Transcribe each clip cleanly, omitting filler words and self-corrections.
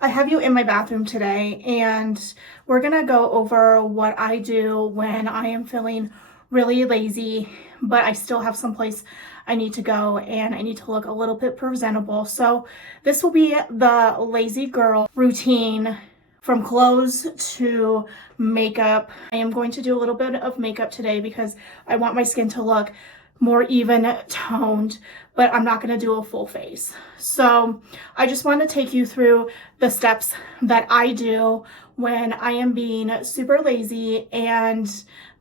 I have you in my bathroom today, and we're gonna go over what I do when I am feeling really lazy, but I still have some place I need to go and I need to look a little bit presentable. So this will be the lazy girl routine from clothes to makeup. I am going to do a little bit of makeup today because I want my skin to look more even toned, but I'm not going to do a full face. So I just want to take you through the steps that I do when I am being super lazy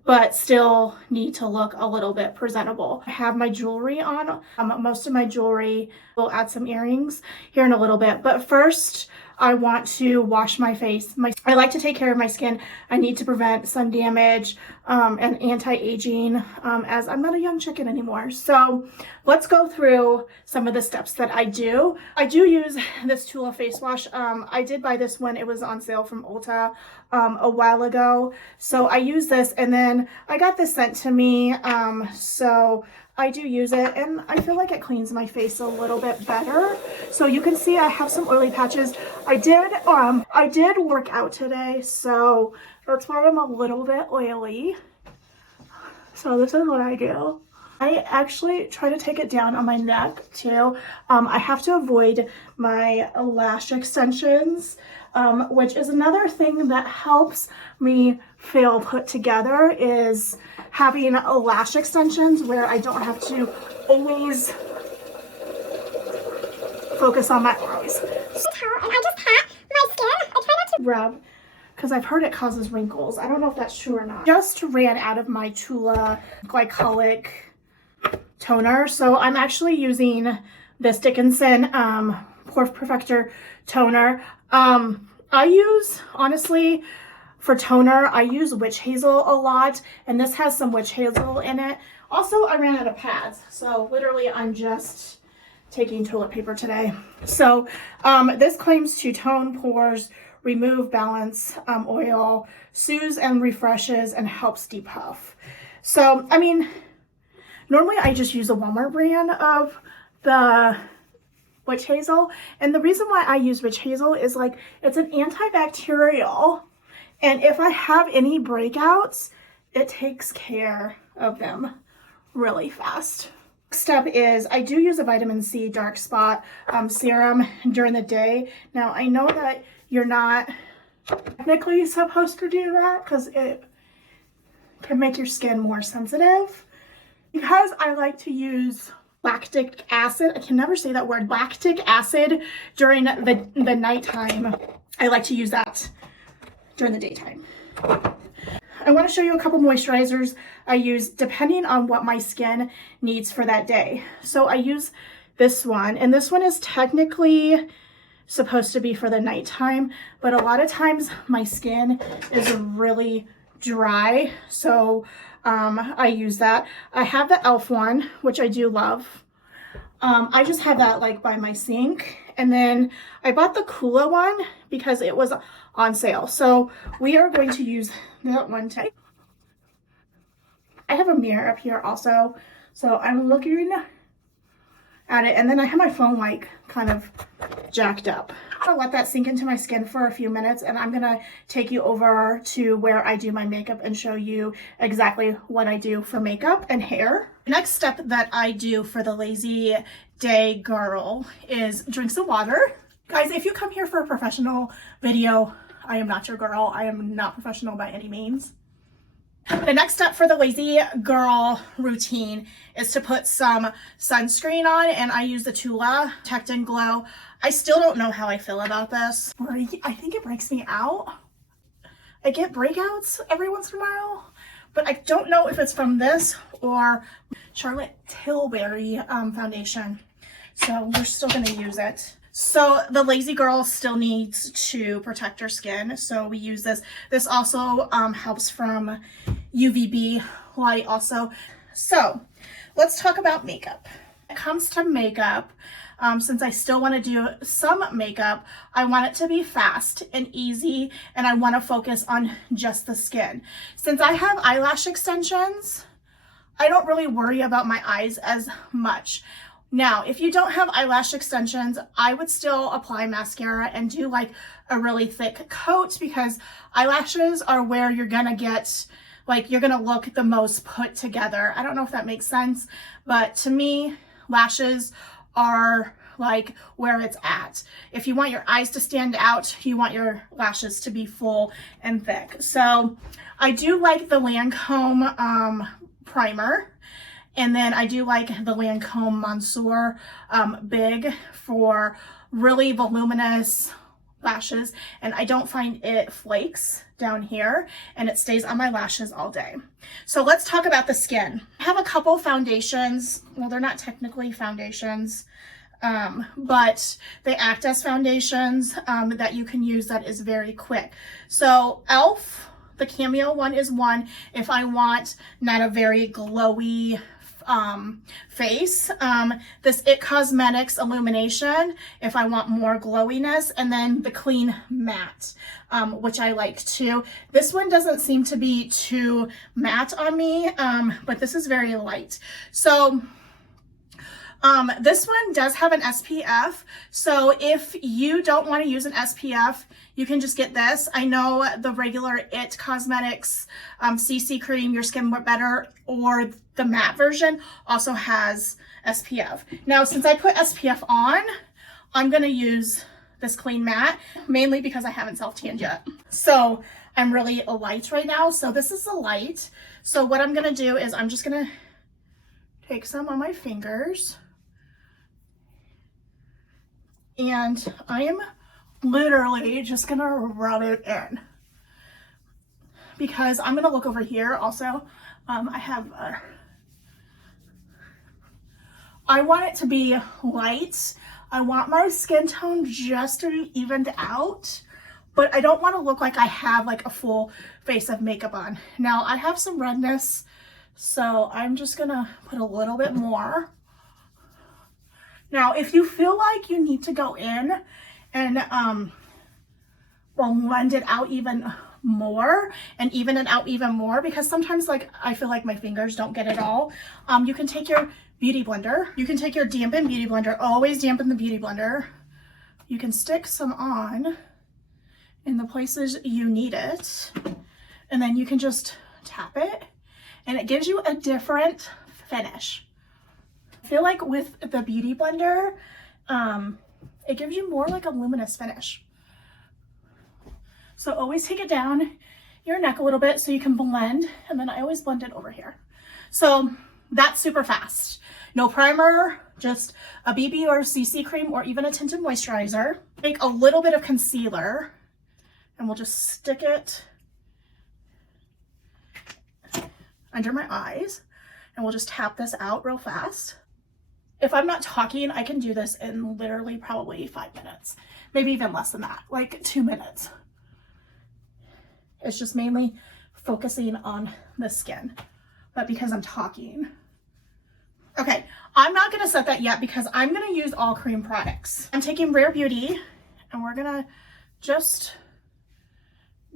but still need to look a little bit presentable. I have my jewelry on, most of my jewelry. We'll add some earrings here in a little bit, but first I want to wash my face. I like to take care of my skin. I need to prevent sun damage and anti-aging as I'm not a young chicken anymore. So let's go through some of the steps that I do. I do use this Tula face wash. I did buy this when it was on sale from Ulta a while ago. So I use this, and then I got this sent to me. So I do use it, and I feel like it cleans my face a little bit better. So you can see I have some oily patches. I did work out today, so that's why I'm a little bit oily. So this is what I do. I actually try to take it down on my neck too. I have to avoid my lash extensions, which is another thing that helps me feel put together, is having lash extensions where I don't have to always focus on my eyes. And I just pat my skin. I try not to rub, because I've heard it causes wrinkles. I don't know if that's true or not. Just ran out of my Tula glycolic toner, so I'm actually using this Dickinson Pore Perfector toner. I use, honestly, for toner, I use witch hazel a lot, and this has some witch hazel in it. Also, I ran out of pads, so literally I'm just taking toilet paper today. So this claims to tone pores, remove balance oil, soothes and refreshes, and helps depuff. So, I mean, normally I just use a Walmart brand of the witch hazel, and the reason why I use witch hazel is like it's an antibacterial, and if I have any breakouts, it takes care of them really fast. Next step is I do use a vitamin C dark spot serum during the day. Now I know that you're not technically supposed to do that because it can make your skin more sensitive. Because I like to use lactic acid, I can never say that word, lactic acid during the nighttime. I like to use that during the daytime. I want to show you a couple moisturizers I use depending on what my skin needs for that day. So I use this one, and this one is technically supposed to be for the nighttime, but a lot of times my skin is really dry, so I use that. I have the e.l.f. one, which I do love. I just have that like by my sink, and then I bought the Kula one because it was on sale. So we are going to use that one today. I have a mirror up here also, so I'm looking at it, and then I have my phone like kind of jacked up. I'll let that sink into my skin for a few minutes, and I'm gonna take you over to where I do my makeup and show you exactly what I do for makeup and hair. The next step that I do for the lazy day girl is drink some water. Guys, if you come here for a professional video, I am not your girl. I am not professional by any means. The next step for the lazy girl routine is to put some sunscreen on, and I use the Tula Protect and Glow. I still don't know how I feel about this. I think it breaks me out. I get breakouts every once in a while, but I don't know if it's from this or Charlotte Tilbury foundation. So we're still gonna use it. So the lazy girl still needs to protect her skin, so we use this. This also helps from UVB light also. So let's talk about makeup. When it comes to makeup, since I still want to do some makeup, I want it to be fast and easy, and I want to focus on just the skin. Since I have eyelash extensions, I don't really worry about my eyes as much. Now, if you don't have eyelash extensions, I would still apply mascara and do like a really thick coat, because eyelashes are where you're gonna get, like, you're gonna look the most put together. I don't know if that makes sense, but to me, lashes are like where it's at. If you want your eyes to stand out, you want your lashes to be full and thick. So I do like the Lancome primer. And then I do like the Lancome Monsieur Big for really voluminous lashes, and I don't find it flakes down here, and it stays on my lashes all day. So let's talk about the skin. I have a couple foundations. Well, they're not technically foundations, but they act as foundations that you can use that is very quick. So e.l.f., the Cameo one is one if I want not a very glowy face. This It Cosmetics Illumination if I want more glowiness, and then the Clean Matte, which I like too. This one doesn't seem to be too matte on me, but this is very light. So this one does have an SPF, so if you don't want to use an SPF, you can just get this. I know the regular It Cosmetics CC Cream, Your Skin Better, or the matte version also has SPF. Now, since I put SPF on, I'm going to use this Clean Matte, mainly because I haven't self-tanned yet. So I'm really light right now, so this is the light. So what I'm going to do is I'm just going to take some on my fingers, and I am literally just gonna rub it in, because I'm gonna look over here also. I want it to be light. I want my skin tone just to be evened out, but I don't want to look like I have like a full face of makeup on. Now I have some redness, so I'm just gonna put a little bit more. Now, if you feel like you need to go in and blend it out even more and even it out even more, because sometimes like I feel like my fingers don't get it all, you can take your beauty blender. You can take your dampen beauty blender. Always dampen the beauty blender. You can stick some on in the places you need it, and then you can just tap it, and it gives you a different finish. I feel like with the beauty blender, it gives you more like a luminous finish. So always take it down your neck a little bit so you can blend, and then I always blend it over here. So that's super fast. No primer, just a BB or CC cream or even a tinted moisturizer. Take a little bit of concealer and we'll just stick it under my eyes, and we'll just tap this out real fast. If I'm not talking, I can do this in literally probably 5 minutes, maybe even less than that, like 2 minutes. It's just mainly focusing on the skin, but because I'm talking. Okay, I'm not gonna set that yet because I'm gonna use all cream products. I'm taking Rare Beauty, and we're gonna just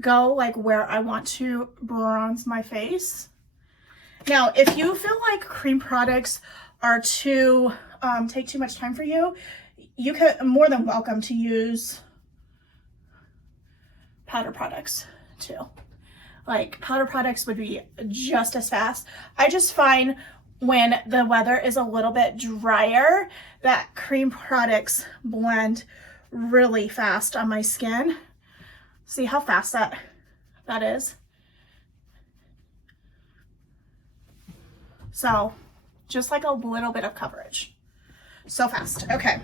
go like where I want to bronze my face. Now, if you feel like cream products are too take too much time for you, you can more than welcome to use powder products too. Like, powder products would be just as fast. I just find when the weather is a little bit drier that cream products blend really fast on my skin. See how fast that is? So just like a little bit of coverage. So fast. Okay.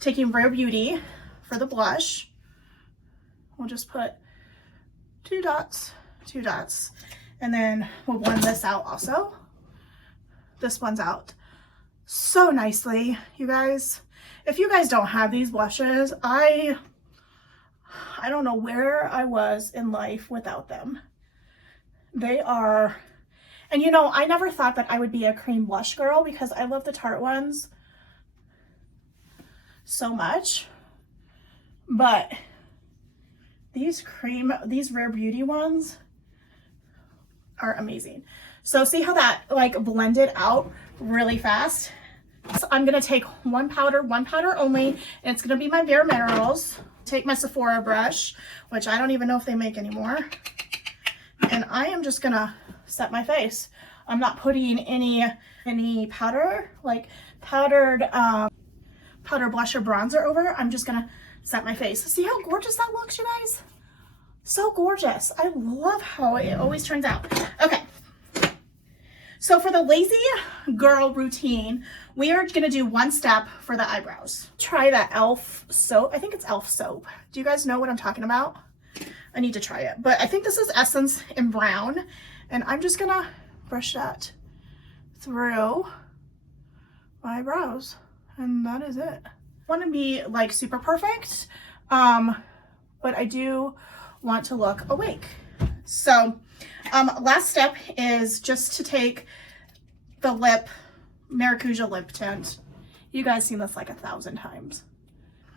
Taking Rare Beauty for the blush. We'll just put 2 dots, and then we'll blend this out also. This one's out so nicely, you guys. If you guys don't have these blushes, I don't know where I was in life without them. They are, and you know, I never thought that I would be a cream blush girl because I love the Tarte ones so much, but these Rare Beauty ones are amazing. So see how that like blended out really fast? So I'm gonna take one powder only, and it's gonna be my Bare Minerals. Take my Sephora brush, which I don't even know if they make anymore. And I am just gonna set my face. I'm not putting any powder, like powdered blush or bronzer over. I'm just gonna set my face. See how gorgeous that looks, you guys? So gorgeous. I love how it always turns out. Okay. So for the lazy girl routine, we are gonna do one step for the eyebrows. Try that e.l.f. soap. I think it's e.l.f. soap. Do you guys know what I'm talking about? I need to try it, but I think this is Essence in brown, and I'm just gonna brush that through my brows, and that is it. I want to be like super perfect, but I do want to look awake. So last step is just to take the Maracuja lip tint. You guys seen this like 1,000 times.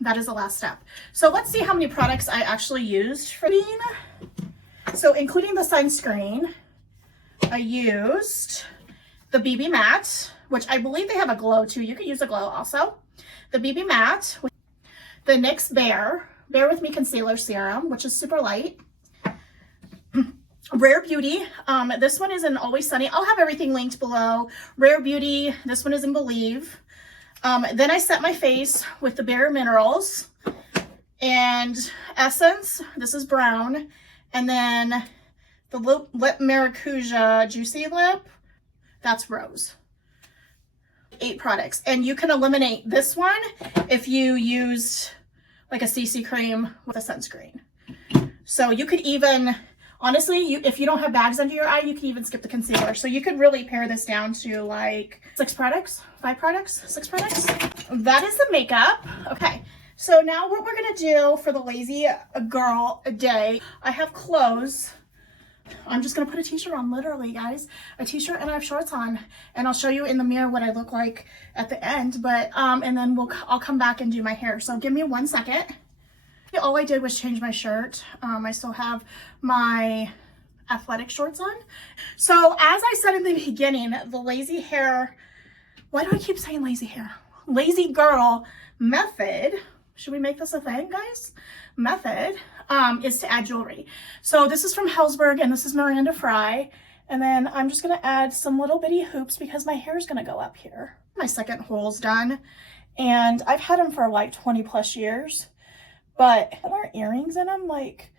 That is the last step. So let's see how many products I actually used for being. So including the sunscreen, I used the BB Matte, which I believe they have a glow too. You could use a glow also. The BB Matte, the NYX Bare With Me Concealer Serum, which is super light. Rare Beauty, this one is in Always Sunny. I'll have everything linked below. Rare Beauty, this one is in Believe. Then I set my face with the Bare Minerals and Essence, this is brown. And then the Lip Maracuja Juicy Lip, that's rose. 8 products. And you can eliminate this one if you used like a CC cream with a sunscreen. So you could even, honestly, if you don't have bags under your eye, you could even skip the concealer. So you could really pare this down to like 6 products, 5 products, 6 products. That is the makeup. Okay, so now what we're gonna do for the lazy girl day, I have clothes. I'm just gonna put a t-shirt on, literally, guys. A t-shirt, and I have shorts on, and I'll show you in the mirror what I look like at the end. But and then I'll come back and do my hair. So give me 1 second. All I did was change my shirt. I still have my athletic shorts on. So as I said in the beginning, the lazy hair, why do I keep saying lazy hair? Lazy girl method, should we make this a thing, guys? Method is to add jewelry. So this is from Helzberg, and this is Miranda Fry. And then I'm just gonna add some little bitty hoops because my hair is gonna go up here. My second hole's done, and I've had them for like 20 plus years. But there are earrings in them, like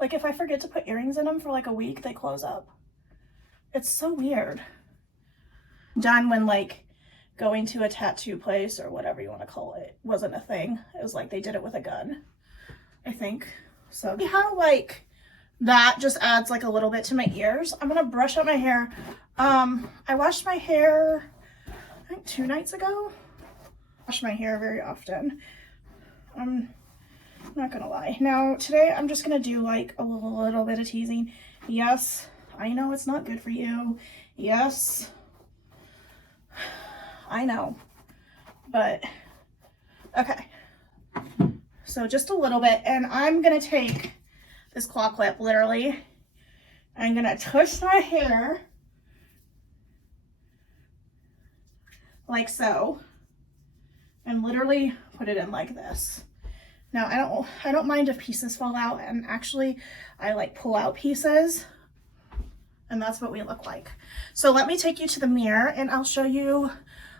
if I forget to put earrings in them for like a week, they close up. It's so weird. Done when like going to a tattoo place or whatever you want to call it wasn't a thing. It was like they did it with a gun, I think. So see how like that just adds like a little bit to my ears. I'm gonna brush out my hair. I washed my hair I think 2 nights ago. I wash my hair very often. I'm not gonna lie. Now today I'm just gonna do like a little bit of teasing. Yes, I know it's not good for you. Yes, I know, but okay. So just a little bit, and I'm gonna take this claw clip, literally. I'm gonna twist my hair like so, and literally put it in like this. Now I don't mind if pieces fall out, and actually I like pull out pieces, and that's what we look like. So let me take you to the mirror and I'll show you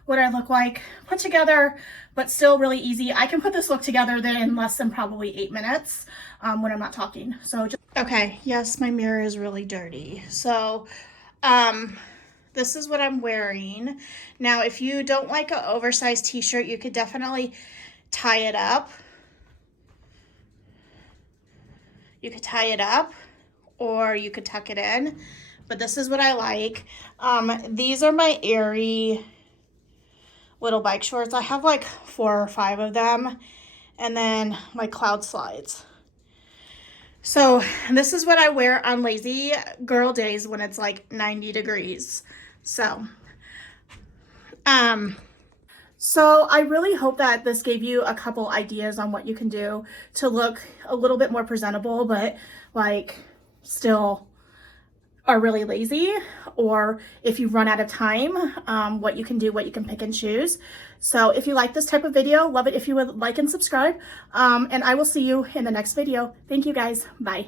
what I look like put together, but still really easy. I can put this look together then in less than probably 8 minutes when I'm not talking. So okay, yes, my mirror is really dirty. So this is what I'm wearing. Now, if you don't like an oversized t-shirt, you could definitely tie it up. You could tie it up or you could tuck it in, but this is what I like. These are my Aerie little bike shorts. I have like 4 or 5 of them, and then my cloud slides. So this is what I wear on lazy girl days when it's like 90 degrees. So I really hope that this gave you a couple ideas on what you can do to look a little bit more presentable, but like still are really lazy, or if you run out of time, what you can do, what you can pick and choose. So if you like this type of video, love it if you would like and subscribe, and I will see you in the next video. Thank you guys. Bye.